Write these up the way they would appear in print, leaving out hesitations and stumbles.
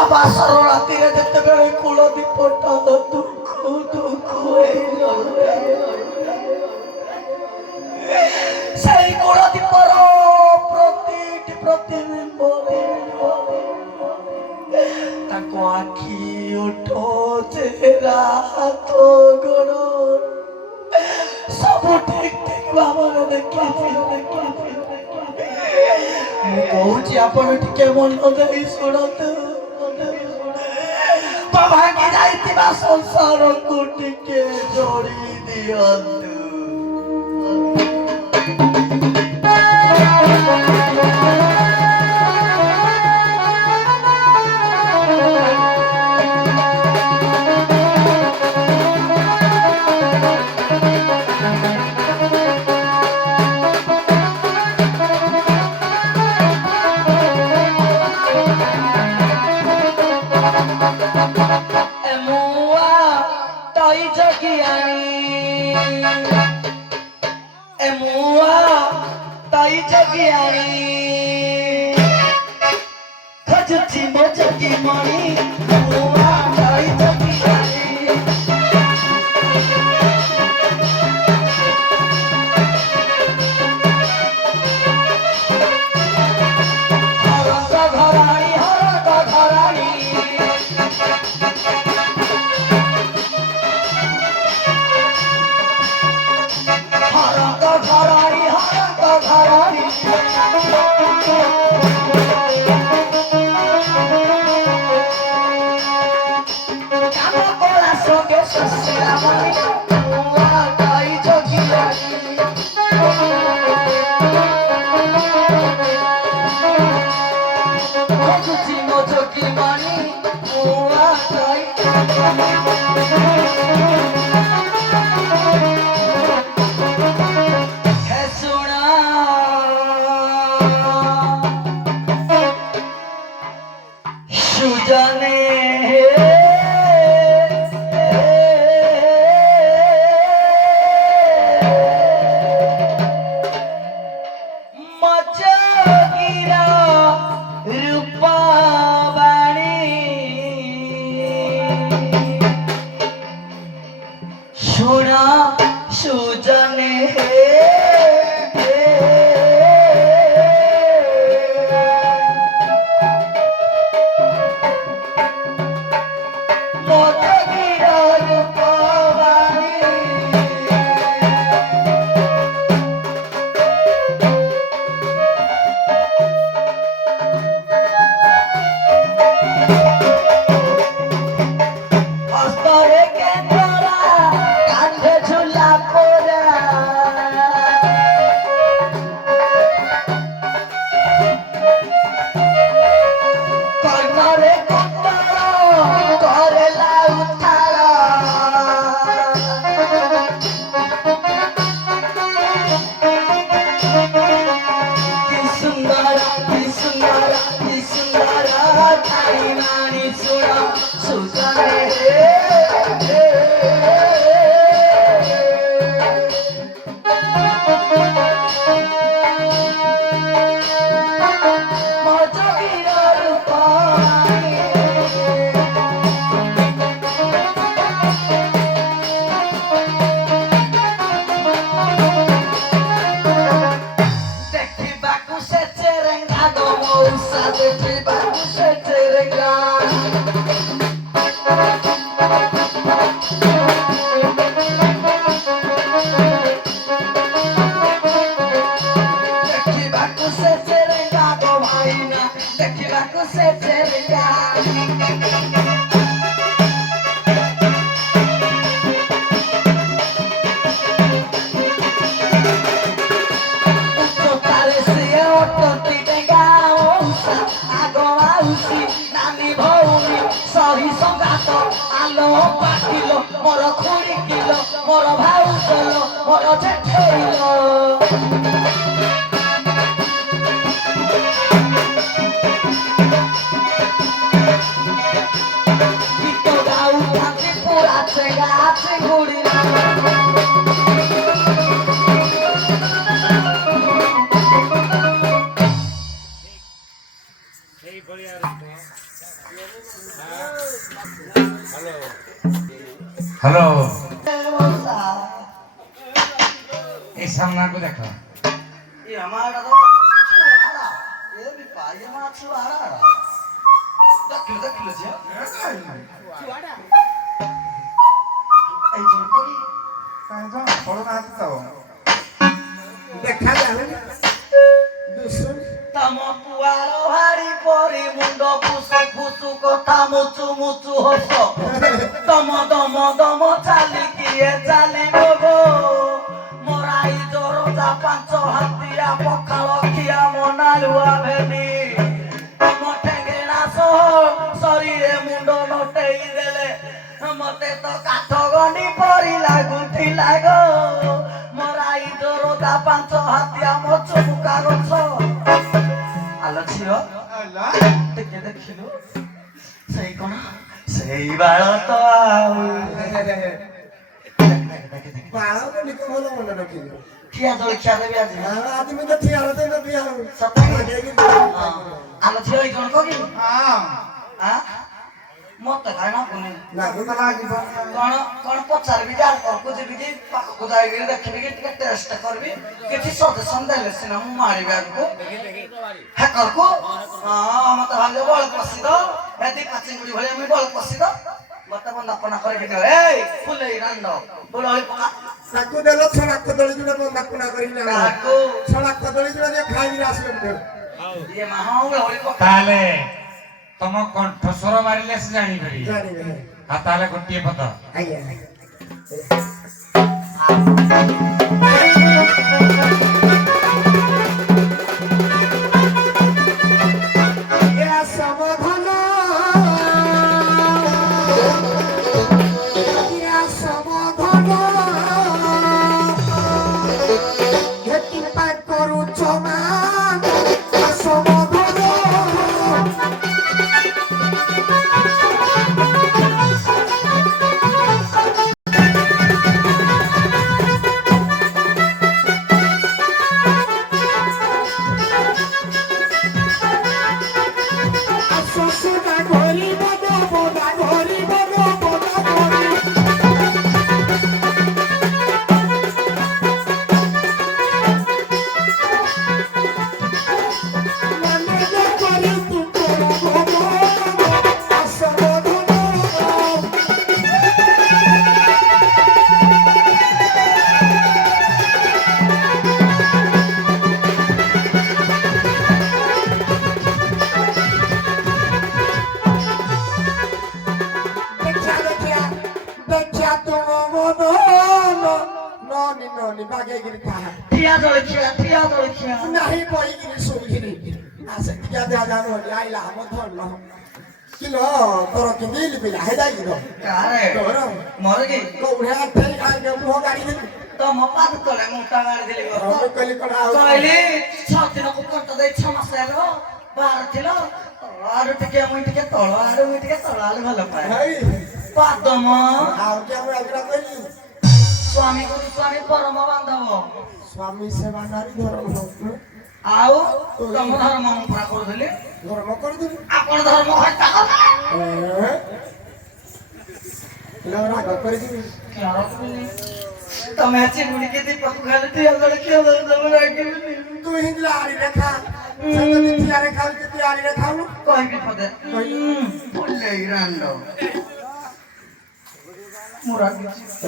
আবার সারা রাত্রিরে যেতেବେଳେ কূଳ ଦୀପଟା ଦୁଃଖ ଦୁଃଖ সেই কূଳ ଦୀପର ପ୍ରତିଟି ପ୍ରତିବିମ୍ବରେ ତାଙ୍କ ଆଖି ଓଠ ଚେହେରା ହାତ ଗୋଡ଼ ସବୁ ଠିକ ଠିକ ଭାବରେ ଦେଖିଛି ମୁଁ କହୁଛି ଆପଣ ଟିକେ ମନ ଦେଇ ଶୁଣନ୍ତୁ ଭାଙ୍ଗି ଯାଇଥିବା ସଂସାରକୁ ଟିକେ ଯୋଡ଼ି ଦିଅନ୍ତୁ। हेलो এই সামনাକୁ ଦେଖ ये हमारा तो छुआड़ा ये भी पाए मां छुआड़ा देख लो जी छुआड़ा ए जो कोई দেখা যাবে দুশুন तम पुआलो हाड़ी परी मुंडो फुसु फुसु कथा मुचु मुचु हस दम दम दम चाली किए चाली गो मोराई जोरोजा पांच हातिया पखाल खिया मनालुआ भेनी तम ठेंगेना सह शरीरे मुंडो नटेई देले मते तो काठ गंडी परी लागुथिला गो मोराई जोरोजा पांच हातिया मचु मुका गछ आलो छियो टिके देखिलु सेई कोन सेई बाळ तो বাড়াও তো লিখে ভালো মনে রাখি খিয়া জলখিয়া দেবি আজি আদমি তো ঠিক আছে না বিয়া সত্যি আলো छियो এই কোন কবি হ্যাঁ হ্যাঁ মত কাই না কোনে না তো লাগিব কোন কোন পচারবি যার করকু যেবি কি পাকু যাইবি দেখিবি কি টিকে টেস্ট করবি কিছু সজেশন দেলে সিনা মু মারিবি আগু হ্যাঁ করকু মত ভালো বল প্রসিদ্ধ এদি পাচিঙ্গুড়ি ভলি আমি বল প্রসিদ্ধ মত বন্দাপনা করে কি এই ফুলেই রান্দ বললি পকা তাকু দেলো ছড়া কদলি জুড়ে বন্দাপনা করি না কাকু ছড়া কদলি জুড়ে যে খাইবি আসবে ये महाऊ बलि पका ତାହେଲେ ତମ କଣ୍ଠସ୍ୱର ମାରିଲେ ସେ ଜାଣିପାରିବେ জানিবে ଆଉ ତାହେଲେ ଗୋଟିଏ ପଦ আইয়া ইয়া সমাধান ইয়া সমাধান ঘটি পাক করুছ মা সমাধান সসুদা ঘরি বদা বদা ঘরি বদা বদা ঘরি মনে যে করি তু তোরা ভগো আসবধন देखिया तुम मदन ननी ननी बागे गिरी कहा ठिया जलखिया नहीं पड़ी गिरी सुई गिरी आसे क्या दे जानो आइला हम धन न किलो तोर के दिल बिला हे जाई गिरो कारे तोर मरगी तो उहे ठे खाई के मुंह गाड़ी दे तो मपाद तले मुटा गाड़ी दिली गो हम कली कड़ा कहली 6 दिन को कंट दे 6 मास हेलो बाहर थिलो आरो टिके मुई टिके तळ आरो मुई टिके तळ आलो भलो पाए हई पादम आओ क्या मैं अगला कली स्वामी गुरु स्वामी परम बांधव स्वामी सेवा नारी धर्म हो आउ तम धर्म मु पूरा करदली धर्म कर दे आपण धर्म हटा करदले लवरा कर दी तमे चिंगुड़ी के दीपक खाली ठिया जलखिया दम लागी तू हिंदला आरी रेखा संगति ठिया रेखा के तैयारी रेखा कहि भी पदे फुले रांडो मुरा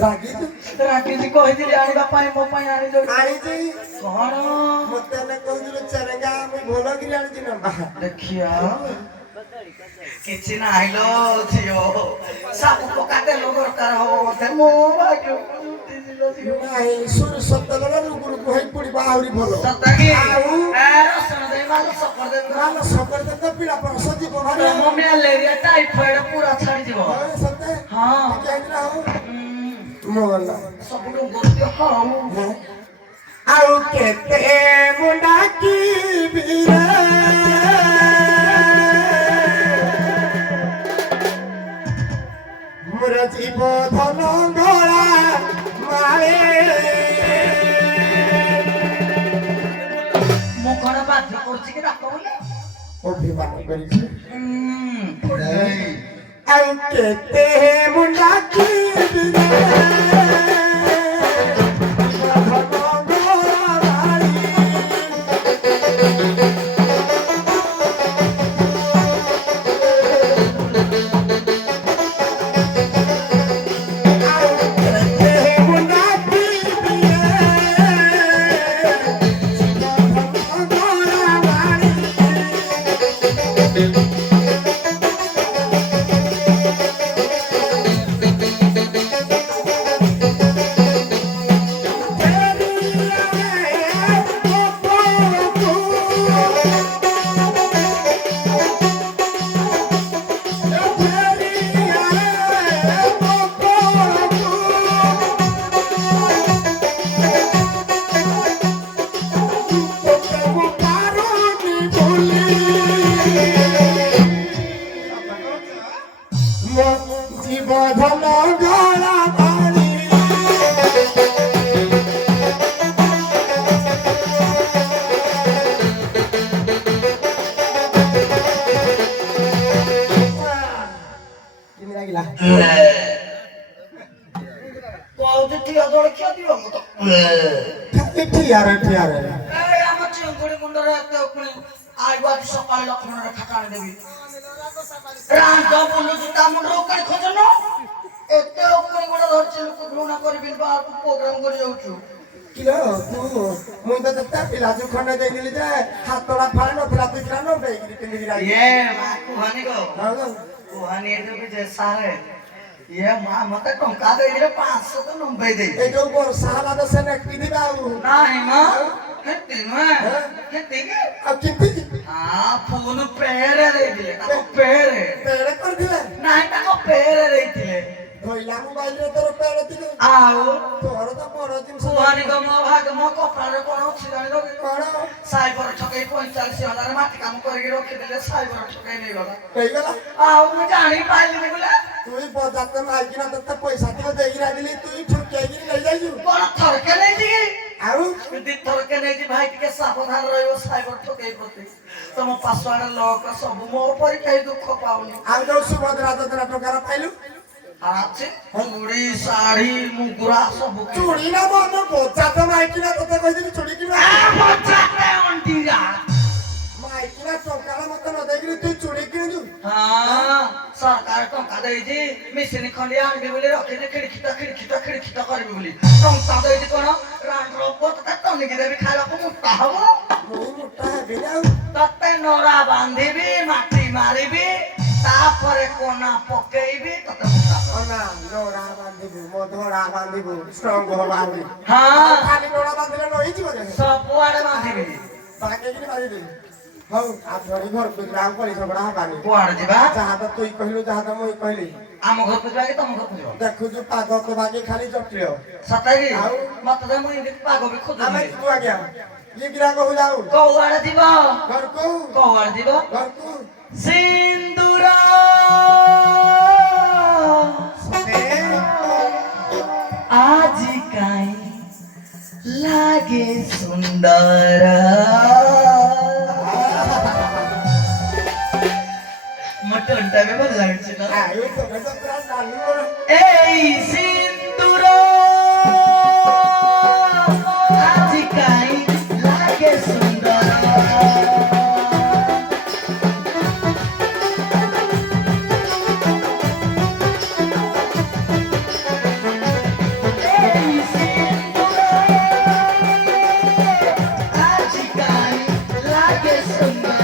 रागी राखी जी कहि दिली आनी बापा मो पाई आनी जो आनी जी कोन मते ने कहू चरेगा मैं भोला गिरी आनी जी ना देखिया किछि ना आइलो थियो सापु पकाते लोगर कर हो मते मो भाग्य उठी दिलो थियो नहीं सुर सत्तलला गुरु को है पुड़ी बाहुरी भलो सत्ताकी आउ ए रसन दे माल सपर दे माल सकर दे पीड़ा पर सजी बहारे तो मलेरिया टाइफाइड पूरा छाड़ दिबो सत्ते हां क्या ना हो मोला सब लोग गोत्य खाऊ आउ केते मुंडा की बीरे मोर जीव धन धरा मारे मुखर बाध्य करछि कि राख बोले অভিমান করিছে এই ଆଉ କେତେ ମୁଣ୍ଡା କିରିଲେ জীব ধন গলা বাড়ি কেমন লাগিলা কওতে ঠিয়া জলখিয়া দিও মতো ঠিয়ারে ঠিয়ারে এই আমার চিঙ্গুড়ি মুন্ডরে এত কোন আইবা সকাল লক্ষণরে খাটানে দেবি রাত বলু জুতা মুন্ড করে খোঁজন এত কোন গুড়া ধরছে লোক ঘৃণা করবি বা প্রোগ্রাম করে যাউছু কিলো তু মুই তো দেখতা পিলা জু খন্ডে দেইলি যে হাত তোড়া ফাড়ে নথিলা তুই কেন বেগি তিন দিরা ये मां कुहानी को कुहानी ए जो जे सारे ये मां मते टंका दे दिले 500 तो नंबर दे এই যে বড় সাহাবা তো সে নেক পিদি বাউ नहीं मां कितने में कितने के আর কিতি हां फोन पेरे दे दिले ता पेरे পেড়ে কর দিলে नहीं ता पेरे दे दिले ধইলা মোবাইল রে তোর পেড়ে দিলে आओ তোর তো বড় জিনিস কুহাनी को मो भाग मो कपड़ा कोन छिदानी रो কর साइबर ठकै 45,000 माटी काम करके रखि दिले साइबर ठकै नहीं गला কই গলা आओ मैं जानी पाइली नहीं बोला তুই বজাতে মাইকিনা তো পয়সা দিও দেই রাদিলি তুই ঠুকাই গিরি লই যাইছু কোন থরকে नहीं जी ଆଉ যদি থরকে নেই যে ভাই টিকে সাবধান রহিব সাইবর ঠকেই প্রতি তম পাসওয়ার্ড লক সব মো উপরে কেই দুঃখ পাউনি ଆଉ ଯୋଉ ସୁଭଦ୍ରା ଯୋଜନା ଟଙ୍କାର ପାଇଲୁ আর আছে চুড়ি শাড়ি মুগুরা সব চুড়ি না মন বজাতে মাইকিনা তোতে কইদিলি চুড়ি কিনা মজাতে অন্টিরা মাইকিনা টঙ্কার মত ন দেখিলি তুই চুড়ি কিনু হ্যাঁ সরকার টঙ্কা দেইছি মেশিন খন্ডি আনবি বলে রখে যে খিড়কিটা করবি বলি টঙ্কা দেইছি কোন রান রব ততে টনিকি দেবি খাইବାକୁ মোটা হব মুই মোটা হেবি না ততে নরা বাঁধিবি মাটি মারিবি তারপরে কোনা পকেইবি ততে মোটা হব। না নোড়া বাঁধিবু মধুরা বাঁধিবু স্ট্রং হবাবি হ্যাঁ খালি নোড়া বাঁধিলে নই ଯିବ রে ସବୁଆଡେ ବାନ୍ଧିବି ବାକେ କିନି ବାঁଧିବି ହଉ ଆପଣୀ ଘରକୁ ଯାଉ କରି ଝଗଡ଼ା ହବାନି କୁଆଡେ ଯିବା ଯାହା ତ ତୁଇ କହିଲୁ ଯାହା ତ ମୁଇ କହିଲି ଆମ ଘରକୁ ଯିବା କି ତମ ଘରକୁ ଯିବ ଦେଖୁଛୁ ପାଗକୁ ବାକି ଖାଲି ଜଟିଳ ସତେକି ଆଉ? ମତେ ତ ମୁଁ ଏମିତି ପାଗ ବି ଆମେ ଖୋଜୁନି ଯିବୁ ଆଜ୍ଞା ଇଏ ଗିରାକକୁ ଯାଉ କୋଉଆଡେ ଯିବ ଘରକୁ କୋଉଆଡେ ଯିବ ଘରକୁ ସିନ୍ଦୁର ଆଜି କାଇଁ ଲାଗେ ସୁନ୍ଦର ମୋ ଟୋନଟା ବି ଭଲ ଲାଗୁଛି ନା ଆୟୁ ତମେ ତ ପୁରା ନାଲି এই সিন্দুর আজি কাই লাগে সুন্দর এই সিন্দুর আজি কাই লাগে সুন্দর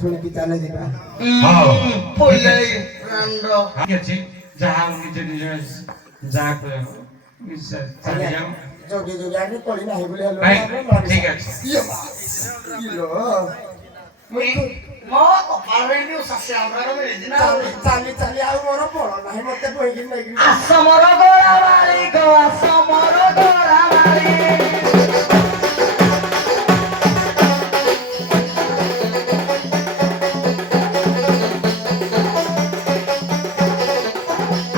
ଶୁଣିକି ଚାଲେ ଯିବା ଫୁଲେଇ ରାଣ୍ଡ ଠିକ ଅଛି ଯାହା ନିଜ ନିଜ ଯାହା କହିବ ଚାଲି ଯାଅ ଯୋଗୀ ଯୋଗୀ ଆଣି ପଡି ନାହିଁ ବୋଲି ହେଲେ ନାଇଁ ଠିକ ଅଛି ମୋ କପାଳରେ ଏମିତି ଉଷାସି ଆମର ମିଳିଛି ନା ଚାଲି ଚାଲି ଆଉ ମୋର ବଳ ନାହିଁ ମତେ କହିକି ନେଇକି ଆସମର ଗୋଳା ମାଳି ଗୋ ଆସମର ଗୋଳା ମାଳି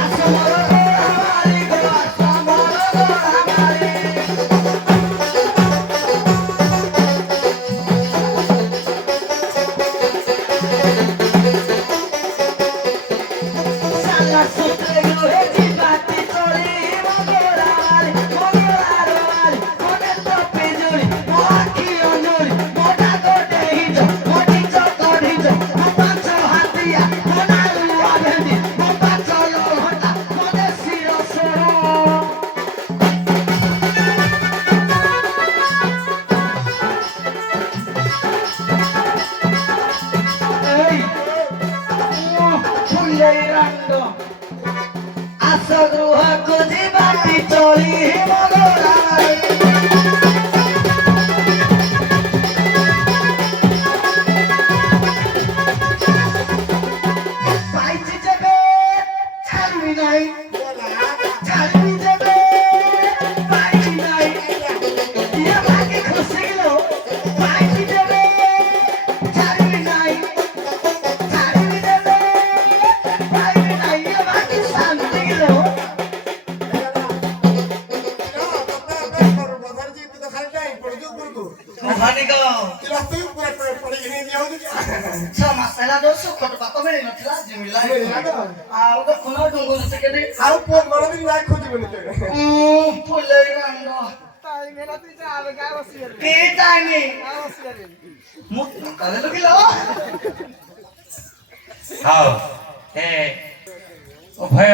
ଆସମର ଗୋଳା ମାଳି ଗୋ ଆସମର ଗୋଳା ମାଳି ସାଲା ସୁତ୍ରେ ଗୃହେ ଯିବାଟି ଚଳି ମୋ ଗୋଳା ମାଳି ମୋ ଗୋଳାର ମାଳି ମନେ ତ ପିଜୁଳି ମୋ ଆଖି ଅଞ୍ଜୁଳି ମୋ ଡାକ ଡେହିଜ ମୋ ନିଜ କଢିଜ ମୋ ପାଞ୍ଚ ହାତିଆ ମୋ ନାଳୁଆ ଭେଣ୍ଡି ମୋ ପାଞ୍ଚ ଲହଟା ମୋ ଦେଶୀର ସ୍ୱର ଏଇ ଫୁଲେଇ ରାଣ୍ଡ ଆସ ଗୃହକୁ ଯିବାଟି ଚଳି ମୋ ଗୋଳା ମାଳି ପାଇଛି ଯେବେ ଛାଡ଼ିବି ନାହିଁ ଛାଡ଼ିବି ଯେବେ ପାଇବି ନାହିଁ ଇଏ ଭାଗି ଖୁସି ଗିଲ ପାଇଛି ଯେବେ ଛାଡ଼ିବି ନାହିଁ ଛାଡ଼ିବି ଯେବେ ପାଇବି ନାହିଁ ଇଏ ଭାଗି ଶାନ୍ତି ଗିଲ ମହାନିକ 6 ମାସ ହେଲା ଯୋଉ ସୁଖଟ ପାକ ମିଳିନଥିଲା ଆଜି ମିଳିଲା ଆଉ ଦେଖୁନ ଡୁଙ୍ଗୁରୁ ଟିକେ ଆଉ ପୁଅ ବଡ ଦିନ ଯାଇ ଖୋଜିବନି ଫୁଲେଇ ରାଣ୍ଡ କି ଟାଇମ ମୁଁ କହିଲୁ କିଲୋ ହଉ ଏ ଉଭୟ